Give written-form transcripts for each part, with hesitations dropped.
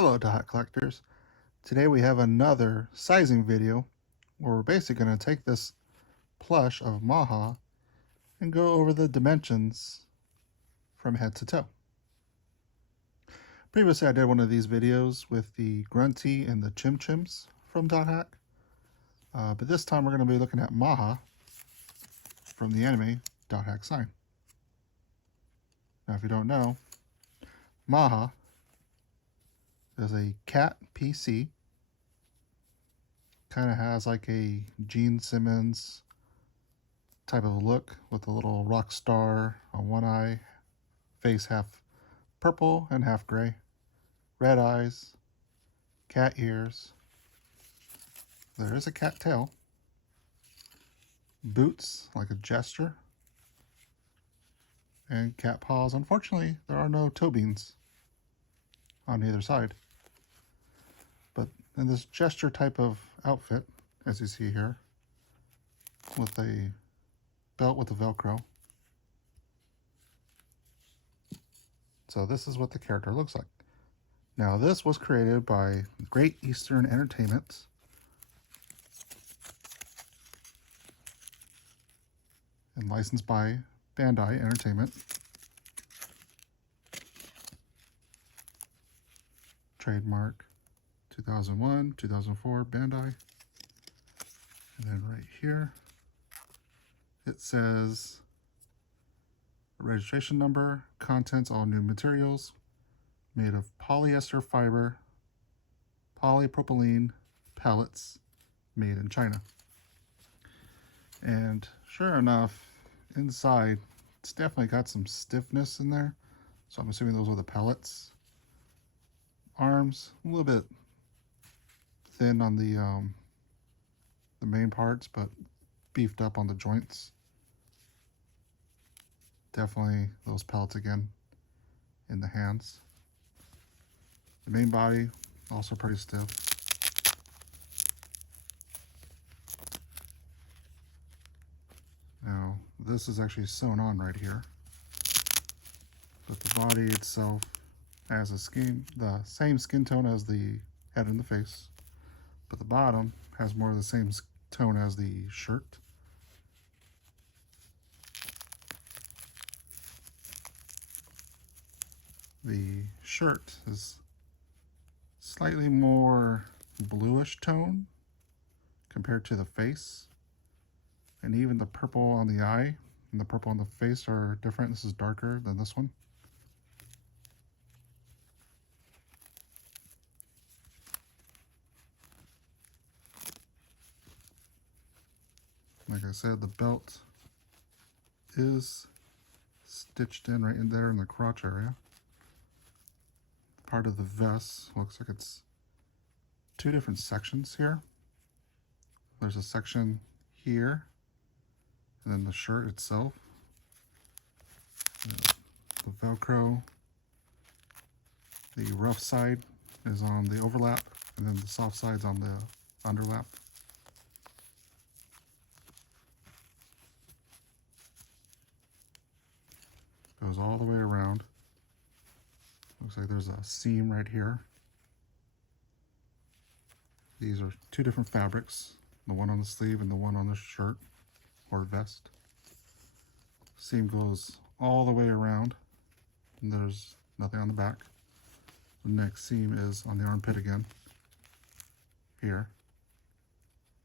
Hello Dothack collectors. Today we have another sizing video where we're basically going to take this plush of Maha and go over the dimensions from head to toe. Previously I did one of these videos with the Grunty and the Chim Chims from Dothack, but this time we're going to be looking at Maha from the anime Dothack Sign. Now if you don't know, Maha is a cat PC. Kind of has like a Gene Simmons type of look with a little rock star on one eye, face half purple and half gray, red eyes, cat ears. There is a cat tail, boots like a jester, and cat paws. Unfortunately, there are no toe beans on either side. But in this gesture type of outfit, as you see here, with a belt with a Velcro. So this is what the character looks like. Now this was created by Great Eastern Entertainment. And licensed by Bandai Entertainment. Trademark 2001, 2004, Bandai. And then right here, it says registration number, contents, all new materials, made of polyester fiber, polypropylene pellets, made in China. And sure enough, inside, it's definitely got some stiffness in there. So I'm assuming those are the pellets. Arms, a little bit thin on the main parts, but beefed up on the joints. Definitely those pellets again in the hands. The main body also pretty stiff. Now this is actually sewn on right here, but the body itself has the same skin tone as the head and the face, but the bottom has more of the same tone as the shirt. The shirt is slightly more bluish tone compared to the face, and even the purple on the eye and the purple on the face are different. This is darker than this one. Like I said, the belt is stitched in right in there in the crotch area. Part of the vest looks like it's two different sections here. There's a section here, and then the shirt itself. The Velcro, the rough side is on the overlap, and then the soft side's on the underlap. Goes all the way around. Looks like there's a seam right here. These are two different fabrics, the one on the sleeve and the one on the shirt or vest. Seam goes all the way around, and there's nothing on the back. The next seam is on the armpit again, here.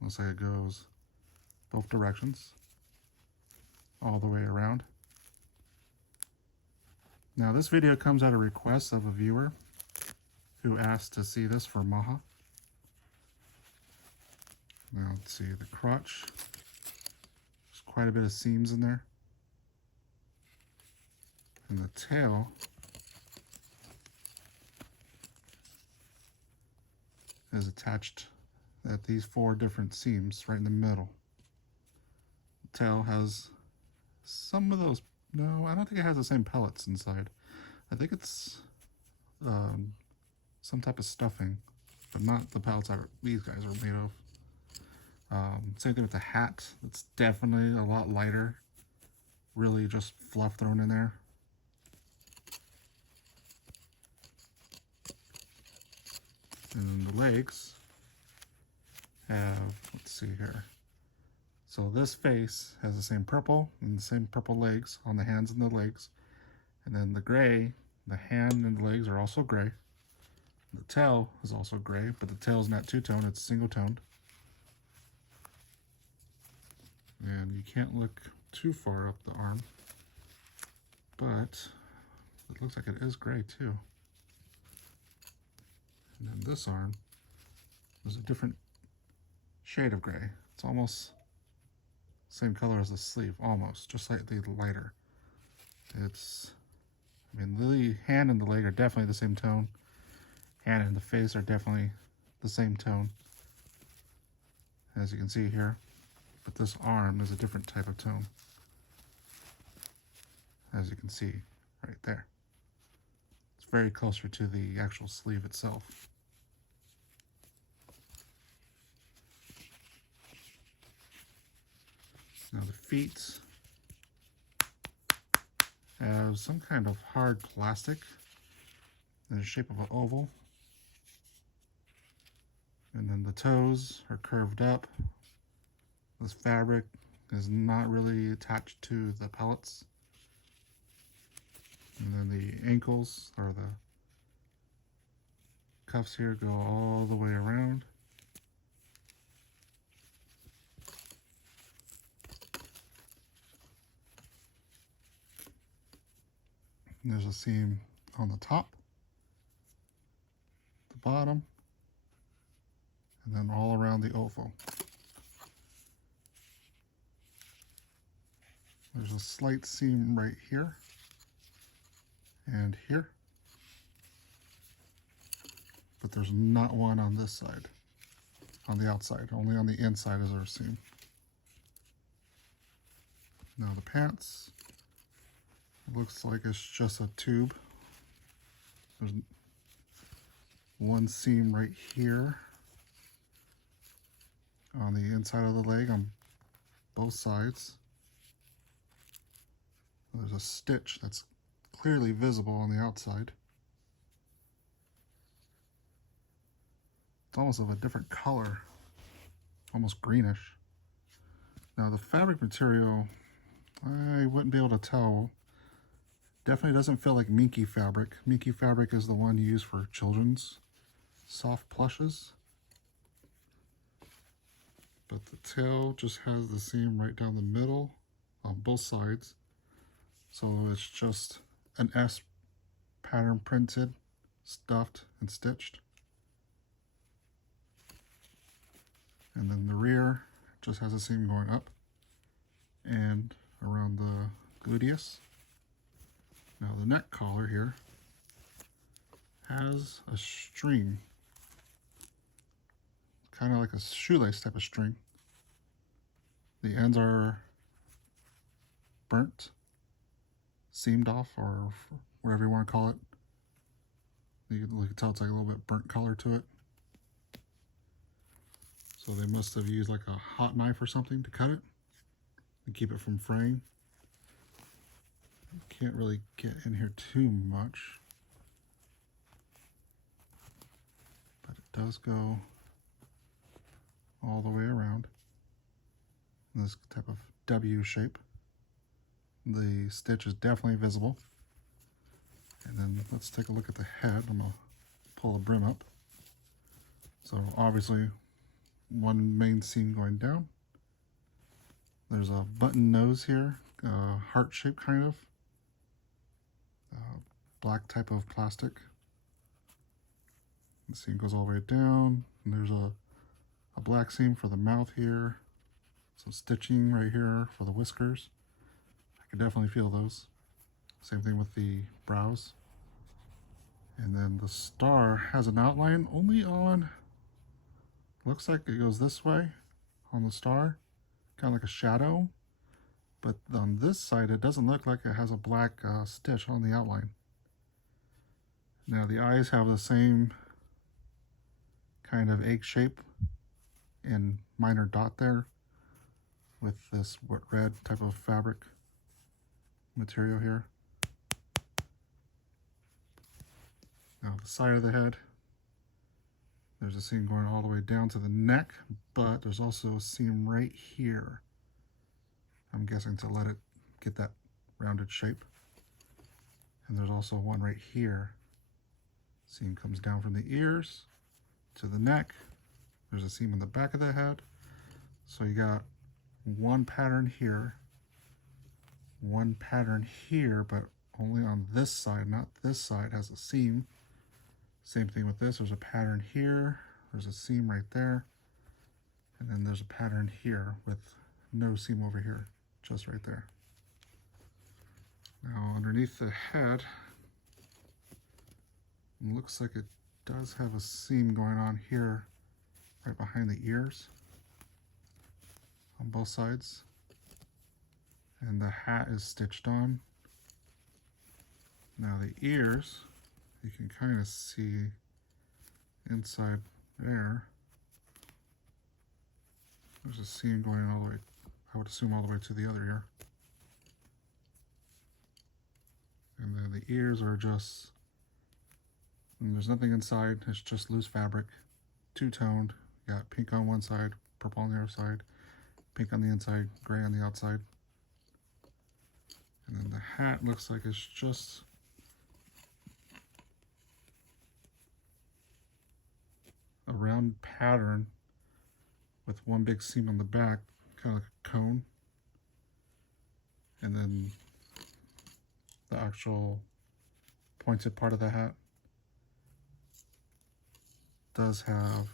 Looks like it goes both directions, all the way around. Now this video comes at a request of a viewer who asked to see this for Maha. Now let's see, the crotch, there's quite a bit of seams in there. And the tail is attached at these four different seams right in the middle. The tail has some of those. No, I don't think it has the same pellets inside. I think it's some type of stuffing, but not the pellets that these guys are made of. Same thing with the hat. It's definitely a lot lighter. Really just fluff thrown in there. And then the legs have, let's see here. So this face has the same purple and the same purple legs on the hands and the legs. And then the gray, the hand and the legs are also gray. The tail is also gray, but the tail is not two-toned, it's single-toned. And you can't look too far up the arm, but it looks like it is gray too. And then this arm is a different shade of gray. It's almost same color as the sleeve, almost, just slightly lighter. It's, I mean, the hand and the leg are definitely the same tone. Hand and the face are definitely the same tone, as you can see here. But this arm is a different type of tone, as you can see right there. It's very closer to the actual sleeve itself. Now the feet have some kind of hard plastic in the shape of an oval. And then the toes are curved up. This fabric is not really attached to the pellets. And then the ankles, or the cuffs here, go all the way around. And there's a seam on the top, the bottom, and then all around the oval. There's a slight seam right here and here, but there's not one on this side, on the outside. Only on the inside is there a seam. Now the pants, it looks like it's just a tube. There's one seam right here on the inside of the leg on both sides. There's a stitch that's clearly visible on the outside. It's almost of a different color, almost greenish. Now the fabric material, I wouldn't be able to tell. Definitely doesn't feel like minky fabric. Minky fabric is the one you use for children's soft plushes. But the tail just has the seam right down the middle on both sides. So it's just an S pattern printed, stuffed, and stitched. And then the rear just has a seam going up and around the gluteus. Now the neck collar here has a string, kind of like a shoelace type of string. The ends are burnt, seamed off, or whatever you want to call it. You can tell it's like a little bit burnt color to it. So they must have used like a hot knife or something to cut it and keep it from fraying. Can't really get in here too much, but it does go all the way around in this type of W shape. The stitch is definitely visible. And then let's take a look at the head. I'm gonna pull the brim up. So obviously one main seam going down. There's a button nose here, heart shape kind of. Black type of plastic. The seam goes all the way down, and there's a black seam for the mouth here. Some stitching right here for the whiskers. I can definitely feel those. Same thing with the brows. And then the star has an outline only on, looks like it goes this way on the star, kind of like a shadow. But on this side, it doesn't look like it has a black stitch on the outline. Now the eyes have the same kind of egg shape and minor dot there with this red type of fabric material here. Now the side of the head There's a seam going all the way down to the neck, but there's also a seam right here. I'm guessing to let it get that rounded shape. And there's also one right here. Seam comes down from the ears to the neck. There's a seam in the back of the head. So you got one pattern here, one pattern here, but only on this side, not this side, has a seam. Same thing with this. There's a pattern here. There's a seam right there. And then there's a pattern here with no seam over here, just right there. Now underneath the head, it looks like it does have a seam going on here, right behind the ears, on both sides. And the hat is stitched on. Now the ears, you can kind of see inside there. There's a seam going all the way, I would assume all the way to the other ear. And then the ears are just, and there's nothing inside, it's just loose fabric, two-toned. You got pink on one side, purple on the other side, pink on the inside, gray on the outside. And then the hat looks like it's just a round pattern with one big seam on the back, kind of like a cone. And then the actual pointed part of the hat does have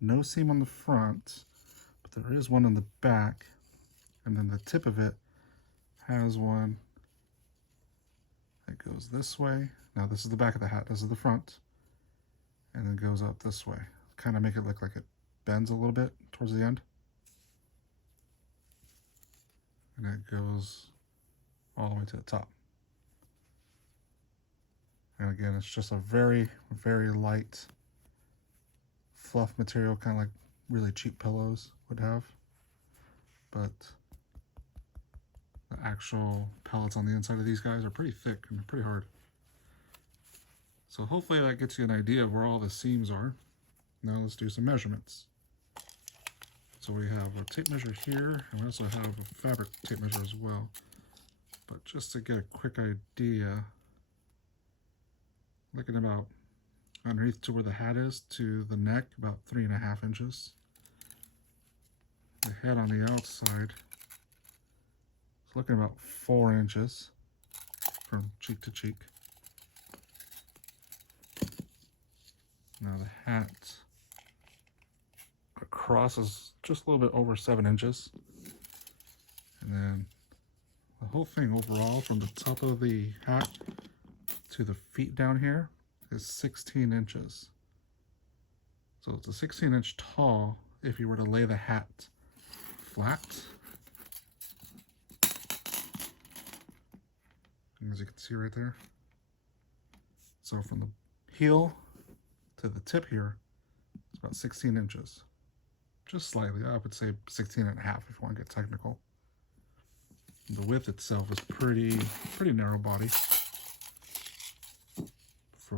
no seam on the front, but there is one on the back. And then the tip of it has one that goes this way. Now this is the back of the hat, this is the front. And then goes up this way. Kind of make it look like it bends a little bit towards the end. And it goes all the way to the top. And again, it's just a very, very light fluff material, kind of like really cheap pillows would have. But the actual pellets on the inside of these guys are pretty thick and pretty hard. So hopefully that gets you an idea of where all the seams are. Now let's do some measurements. So we have a tape measure here, and we also have a fabric tape measure as well. But just to get a quick idea, looking about underneath to where the hat is to the neck, about 3.5 inches. The head on the outside is looking about 4 inches from cheek to cheek. Now the hat across is just a little bit over 7 inches. And then the whole thing overall from the top of the hat to the feet down here is 16 inches. So it's a 16-inch tall if you were to lay the hat flat. As you can see right there. So from the heel to the tip here, it's about 16 inches. Just slightly, I would say 16.5 if you want to get technical. The width itself is pretty narrow body. For,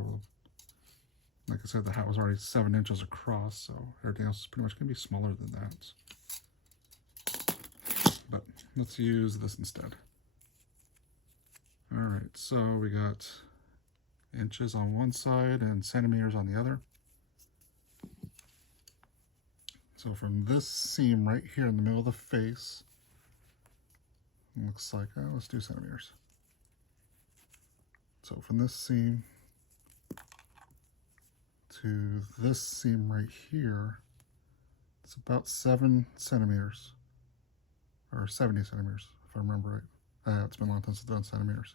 like I said, the hat was already 7 inches across, so everything else is pretty much going to be smaller than that. But let's use this instead. Alright, so we got inches on one side and centimeters on the other. So from this seam right here in the middle of the face, it looks like, let's do centimeters. So from this seam to this seam right here, it's about 7 centimeters, or 70 centimeters, if I remember right. It's been a long time since I've done centimeters.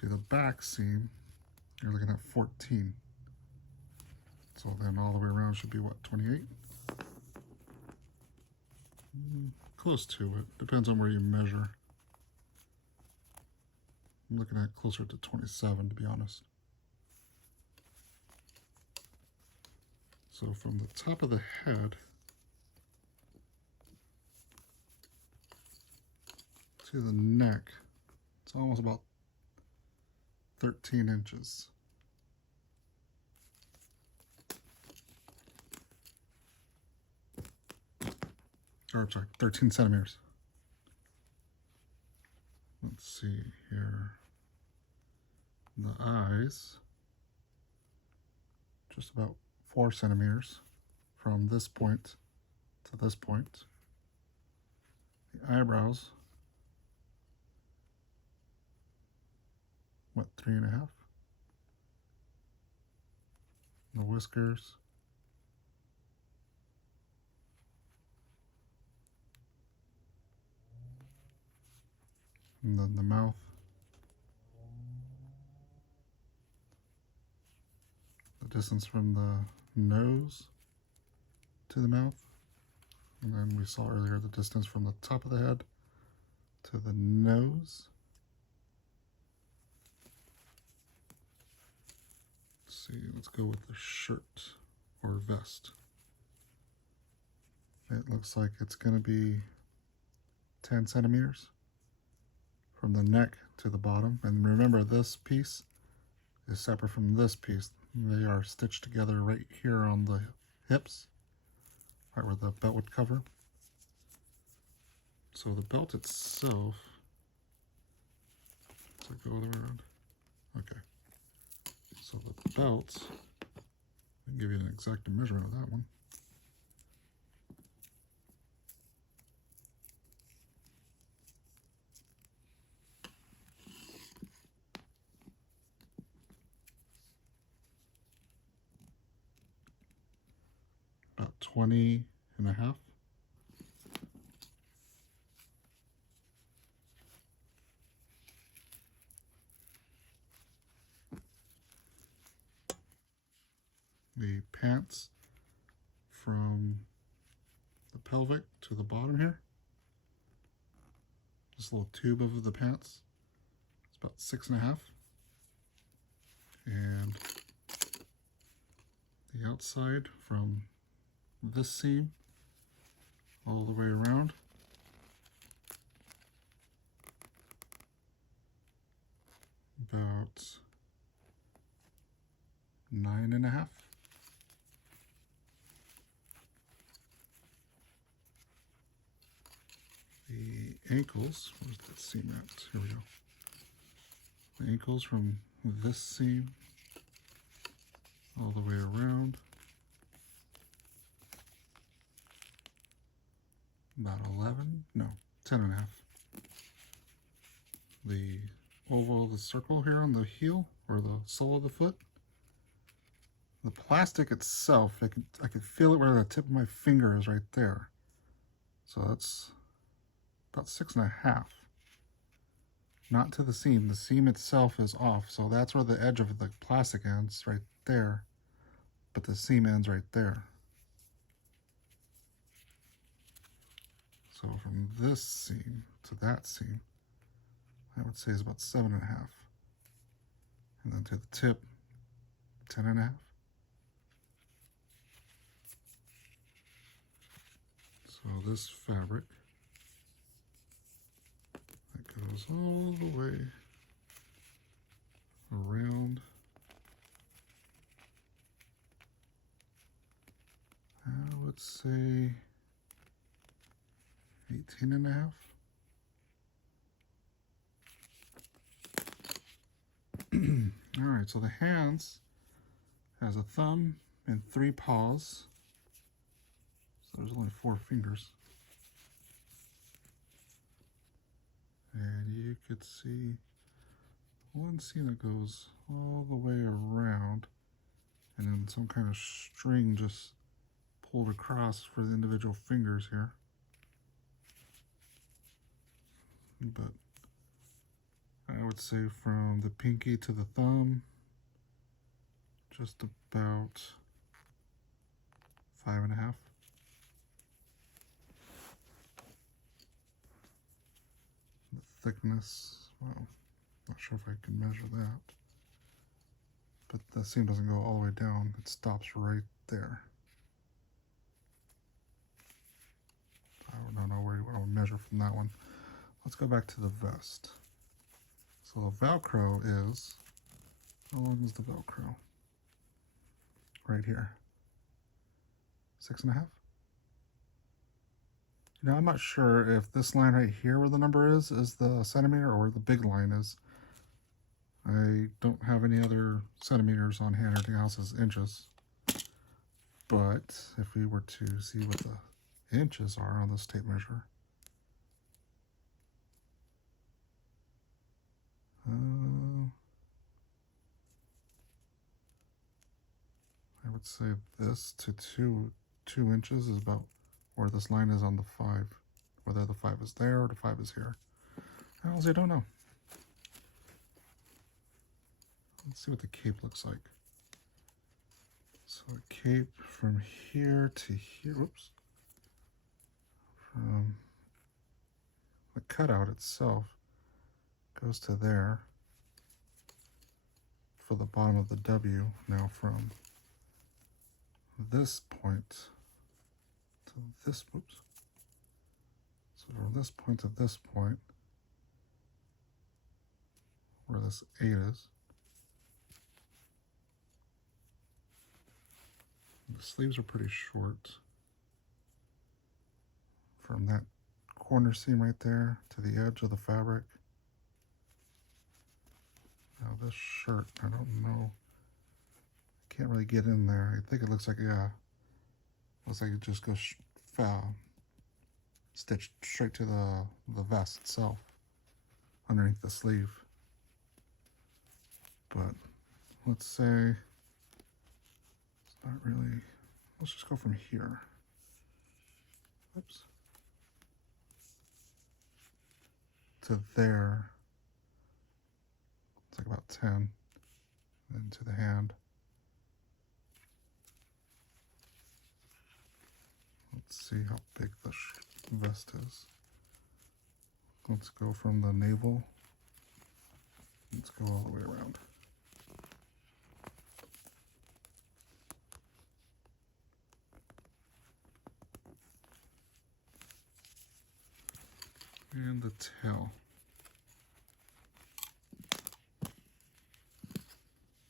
To the back seam, you're looking at 14. So then all the way around should be what, 28? Close to it. Depends on where you measure. I'm looking at closer to 27, to be honest. So from the top of the head to the neck, it's almost about 13 inches. Or sorry, 13 centimeters. Let's see here. The eyes, just about 4 centimeters from this point to this point. The eyebrows, what, 3.5? The whiskers, and then the mouth, the distance from the nose to the mouth, and then we saw earlier the distance from the top of the head to the nose. Let's see, let's go with the shirt or vest. It looks like it's going to be 10 centimeters from the neck to the bottom. And remember, this piece is separate from this piece. They are stitched together right here on the hips, right where the belt would cover. So the belt itself, does it go all the way around? Okay. So the belt, I can give you an exact measurement of that one. About 20.5. The pants from the pelvic to the bottom here, this little tube of the pants, it's about 6.5. And the outside from this seam all the way around, about 9.5. The ankles, where's that seam at? Here we go. The ankles from this seam all the way around, about 11, no, 10.5. The oval, the circle here on the heel or the sole of the foot, the plastic itself, I could feel it where the tip of my finger is right there. So that's about 6.5. Not to the seam. The seam itself is off, so that's where the edge of the plastic ends, right there. But the seam ends right there. So from this seam to that seam, I would say is about 7.5. And then to the tip, 10.5. So this fabric, that goes all the way around. I would say 18.5. All right, so the hands has a thumb and 3 paws. So there's only 4 fingers. And you could see one seam that goes all the way around, and then some kind of string just pulled across for the individual fingers here. But I would say from the pinky to the thumb, just about 5.5. The thickness, well, not sure if I can measure that, but the seam doesn't go all the way down, it stops right there. I don't know where I would measure from that one. Let's go back to the vest. So the Velcro is How long is the Velcro? Right here. 6.5. Now I'm not sure if this line right here where the number is the centimeter or where the big line is. I don't have any other centimeters on hand. Everything else is inches. But if we were to see what the inches are on this tape measure, I would say this to 2 inches is about where this line is on the 5. Whether the 5 is there or the 5 is here. I honestly don't know. Let's see what the cape looks like. So a cape from here to here, whoops. From the cutout itself goes to there for the bottom of the W. Now from this point to this, whoops. So from this point to this point, where this 8 is, the sleeves are pretty short. From that corner seam right there to the edge of the fabric. Now this shirt, I don't know. Can't really get in there. I think it looks like, yeah. Looks like it just goes stitched straight to the vest itself underneath the sleeve. But let's say it's not really, let's just go from here. Oops. To there. It's like about 10. Then to the hand. Let's see how big the vest is. Let's go from the navel. Let's go all the way around. And the tail.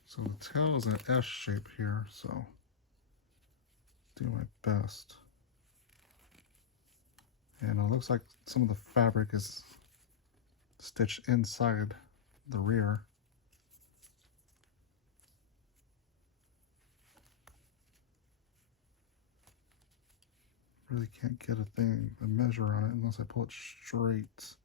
So the tail is an S shape here, so do my best. And it looks like some of the fabric is stitched inside the rear. Really can't get a measure on it unless I pull it straight.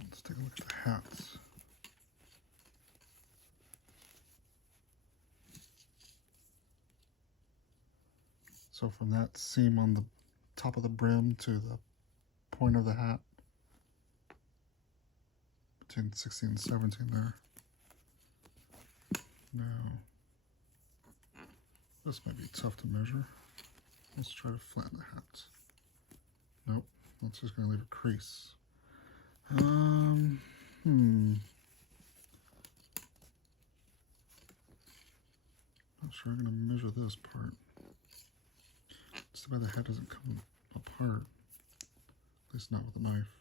Let's take a look at the hats. So from that seam on the top of the brim to the point of the hat, between 16 and 17 there. Now, this might be tough to measure. Let's try to flatten the hat. Nope, that's just going to leave a crease. Not sure I'm going to measure this part. It's too bad the head doesn't come apart. At least not with a knife.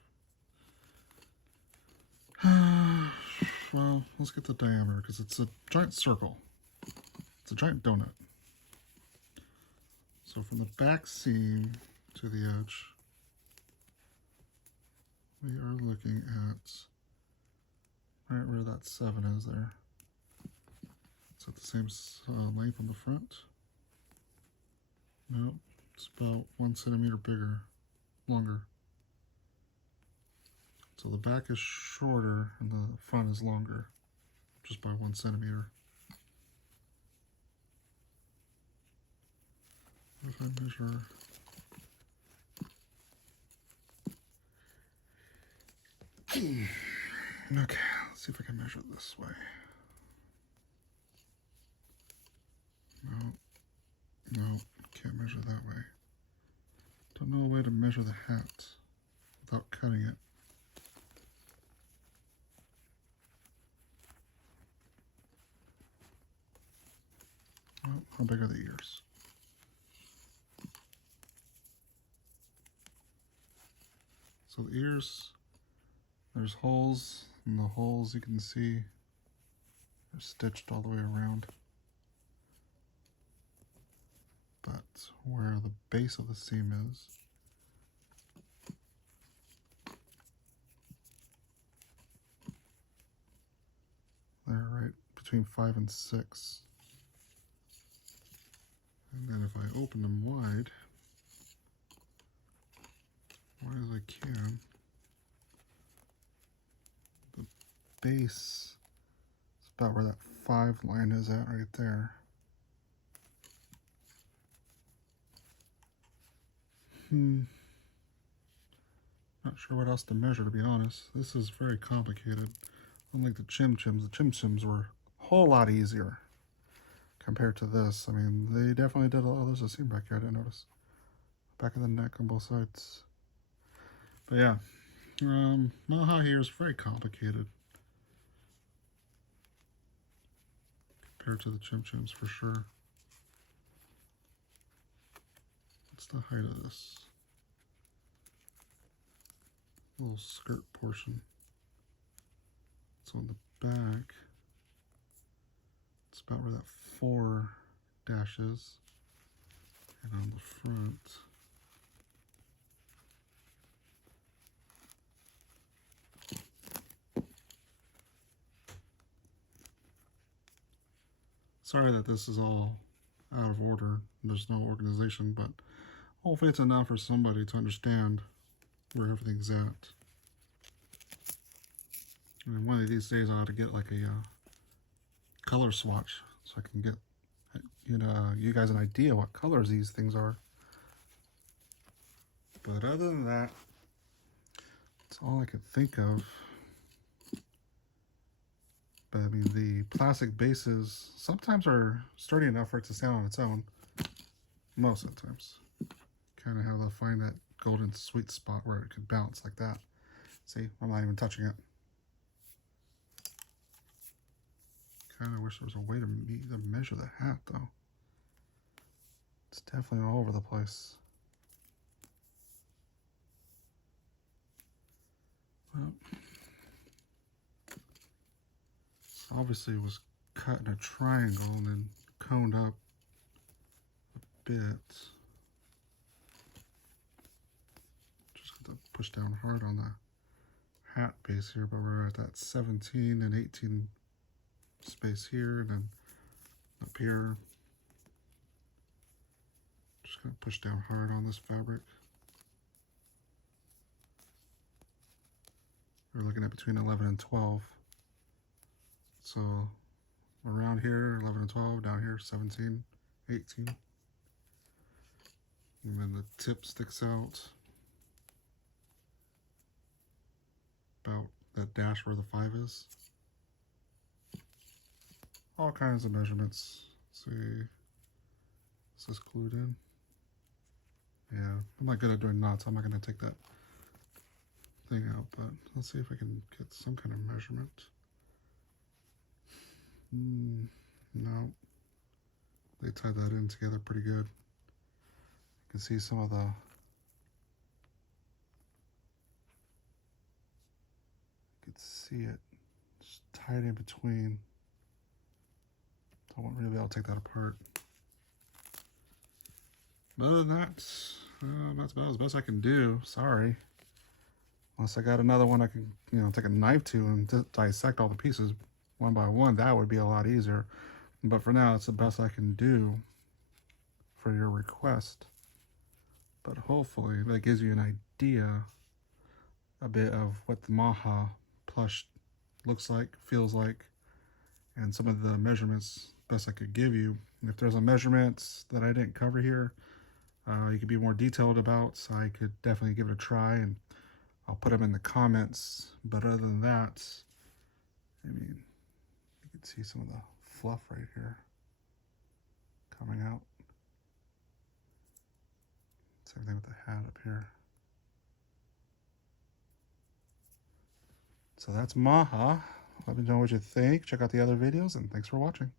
Well, let's get the diameter because it's a giant circle. It's a giant donut. So from the back seam to the edge, we are looking at right where that 7 is there. It's at the same length on the front. Nope, it's about 1 centimeter longer. So the back is shorter and the front is longer, just by 1 centimeter. If I measure, okay, let's see if I can measure it this way. No, can't measure that way. Don't know a way to measure the hat without cutting it. Oh, how big are the ears? So the ears, there's holes, and the holes you can see are stitched all the way around. But where the base of the seam is, they're right between 5 and 6. And then if I open them wide as I can, the base is about where that 5 line is at right there. Not sure what else to measure, to be honest. This is very complicated. Unlike the Chim Chims were a whole lot easier compared to this. I mean, they definitely did. Oh, there's a seam back here I didn't notice. Back of the neck on both sides. But yeah, Maha here is very complicated compared to the Chim Chims for sure. What's the height of this? Little skirt portion. So on the back, it's about where that 4 dash is, and on the front, sorry that this is all out of order. There's no organization, but hopefully it's enough for somebody to understand where everything's at. And one of these days I ought to get like a color swatch so I can get you guys an idea what colors these things are. But other than that, that's all I could think of. But I mean, the plastic bases sometimes are sturdy enough for it to stand on its own. Most of the times. Kind of how they'll find that golden sweet spot where it could bounce like that. See, I'm not even touching it. Kind of wish there was a way to measure the hat though. It's definitely all over the place. Well, obviously it was cut in a triangle and then coned up a bit. Just got to push down hard on the hat base here, but we're at that 17 and 18 space here, and then up here. Just gonna push down hard on this fabric. We're looking at between 11 and 12. So around here, 11 and 12, down here, 17, 18. And then the tip sticks out about that dash where the 5 is. All kinds of measurements. Let's see, is this glued in? Yeah, I'm not good at doing knots. I'm not going to take that thing out, but let's see if I can get some kind of measurement. No, they tied that in together pretty good. You can see some of the it just tied in between. I won't really be able to take that apart. But other than that, that's about as best I can do. Sorry. Unless I got another one I can, take a knife to and dissect all the pieces one by one. That would be a lot easier. But for now, it's the best I can do for your request. But hopefully that gives you an idea a bit of what the Maha plush looks like, feels like, and some of the measurements best I could give you. If there's a measurements that I didn't cover here, you could be more detailed about, so I could definitely give it a try, and I'll put them in the comments. But other than that, I mean, you can see some of the fluff right here coming out. Same thing with the hat up here. So that's Maha. Let me know what you think. Check out the other videos, and thanks for watching.